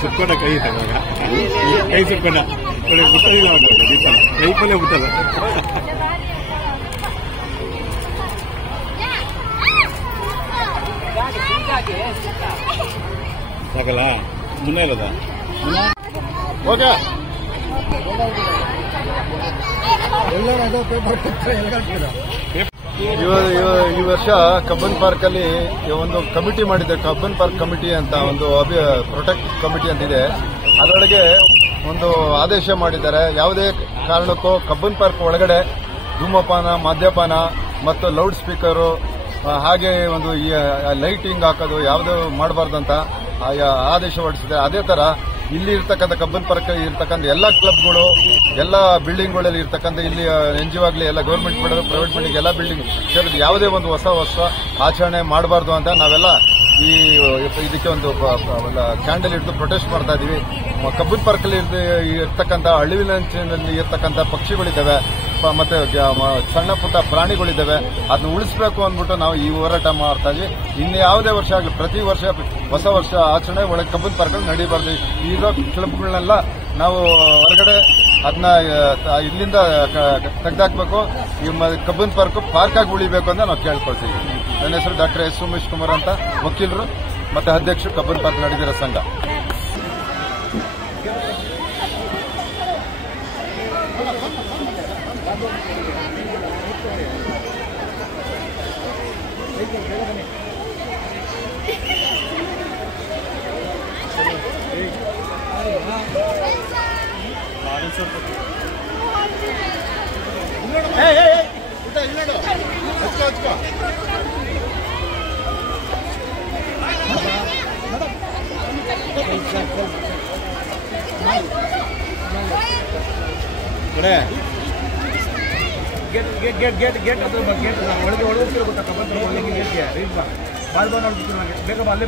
ಸುಕ್ಕೊಂಡ ಕೈ ತಗ ಕೈ ಸುಕ್ಕೊಂಡ ಕೈ ಪಲ್ಲೆ ಬಿಟ್ಟಲ್ಲ ಸಾಕಲ್ಲ ಮುನ್ನ ಇರೋದ ಓಕೆ ಈ ವರ್ಷ ಕಬ್ಬನ್ ಪಾರ್ಕ್ ಅಲ್ಲಿ ಒಂದು ಕಮಿಟಿ ಮಾಡಿದೆ, ಕಬ್ಬನ್ ಪಾರ್ಕ್ ಕಮಿಟಿ ಅಂತ ಒಂದು ಪ್ರೊಟೆಕ್ಟ್ ಕಮಿಟಿ ಅಂತಿದೆ. ಅದರೊಳಗೆ ಒಂದು ಆದೇಶ ಮಾಡಿದ್ದಾರೆ, ಯಾವುದೇ ಕಾರಣಕ್ಕೂ ಕಬ್ಬನ್ ಪಾರ್ಕ್ ಒಳಗಡೆ ಧೂಮಪಾನ, ಮದ್ಯಪಾನ ಮತ್ತು ಲೌಡ್ ಸ್ಪೀಕರು ಹಾಗೆ ಒಂದು ಲೈಟಿಂಗ್ ಹಾಕೋದು ಯಾವುದು ಮಾಡಬಾರ್ದು ಅಂತ ಆದೇಶ ಹೊರಡಿಸಿದೆ. ಅದೇ ತರ ಇಲ್ಲಿ ಇರ್ತಕ್ಕಂಥ ಕಬ್ಬನ್ ಪಾರ್ಕ್ ಇರ್ತಕ್ಕಂಥ ಎಲ್ಲ ಕ್ಲಬ್ಗಳು, ಎಲ್ಲ ಬಿಲ್ಡಿಂಗ್ಗಳಲ್ಲಿ ಇರ್ತಕ್ಕಂಥ ಇಲ್ಲಿ NGO ಆಗಲಿ ಎಲ್ಲ ಗೌರ್ಮೆಂಟ್ ಬಿಲ್ಡಿಂಗ್, ಪ್ರೈವೇಟ್ ಬಿಲ್ಡಿಂಗ್ ಎಲ್ಲ ಬಿಲ್ಡಿಂಗ್ ಸೇರಿದ ಯಾವುದೇ ಒಂದು ಹೊಸ ಆಚರಣೆ ಮಾಡಬಾರ್ದು ಅಂತ ನಾವೆಲ್ಲ ಇದಕ್ಕೆ ಒಂದು ಕ್ಯಾಂಡಲ್ ಹಿಡಿದು ಪ್ರೊಟೆಸ್ಟ್ ಮಾಡ್ತಾ ಇದೀವಿ. ಕಬ್ಬನ್ ಪಾರ್ಕ್ ಅಲ್ಲಿ ಇರ್ತಕ್ಕಂಥ ಅಳಿವಿನಂಚಿನಲ್ಲಿ ಇರ್ತಕ್ಕಂಥ ಪಕ್ಷಿಗಳಿದ್ದಾವೆ, ಮತ್ತೆ ಸಣ್ಣ ಪುಟ್ಟ ಪ್ರಾಣಿಗಳಿದ್ದಾವೆ. ಅದನ್ನ ಉಳಿಸಬೇಕು ಅಂದ್ಬಿಟ್ಟು ನಾವು ಈ ಹೋರಾಟ ಮಾಡ್ತಾ ಇದ್ವಿ. ಇನ್ನು ಯಾವುದೇ ವರ್ಷ ಆಗಲಿ ಪ್ರತಿ ವರ್ಷ ಹೊಸ ವರ್ಷ ಆಚರಣೆ ಒಳಗೆ ಕಬ್ಬನ್ ಪಾರ್ಕ್ ನಡೀಬಾರ್ದು. ಇರೋ ಕ್ಲಬ್ಗಳನ್ನೆಲ್ಲ ನಾವು ಹೊರಗಡೆ ಅದನ್ನ ಇಲ್ಲಿಂದ ತೆಗೆದಾಕ್ಬೇಕು. ಈ ಕಬ್ಬನ್ ಪಾರ್ಕ್ ಆಗಿ ಉಳಿಬೇಕು ಅಂತ ನಾವು ಕೇಳ್ಕೊಳ್ತೀವಿ. ನನ್ನ ಹೆಸರು ಡಾಕ್ಟರ್ ಎಸ್ ಉಮೇಶ್ ಕುಮಾರ್ ಅಂತ, ವಕೀಲರು ಮತ್ತೆ ಅಧ್ಯಕ್ಷರು ಕಬ್ಬನ್ ಪಾರ್ಕ್ ನಡಿದಿರೋ ಸಂಘ. ಗೇಟ್ ಒಳಗೆ ಒಳಗೆ ಗೊತ್ತಾ ಕಬ್ಬನ್ ಗೇಟ್ಗೆ ಬಾಲ್ ಬಾಲ್ ನೋಡ್ಬಿಟ್ಟು ಬೇಗ ಅಲ್ಲೇ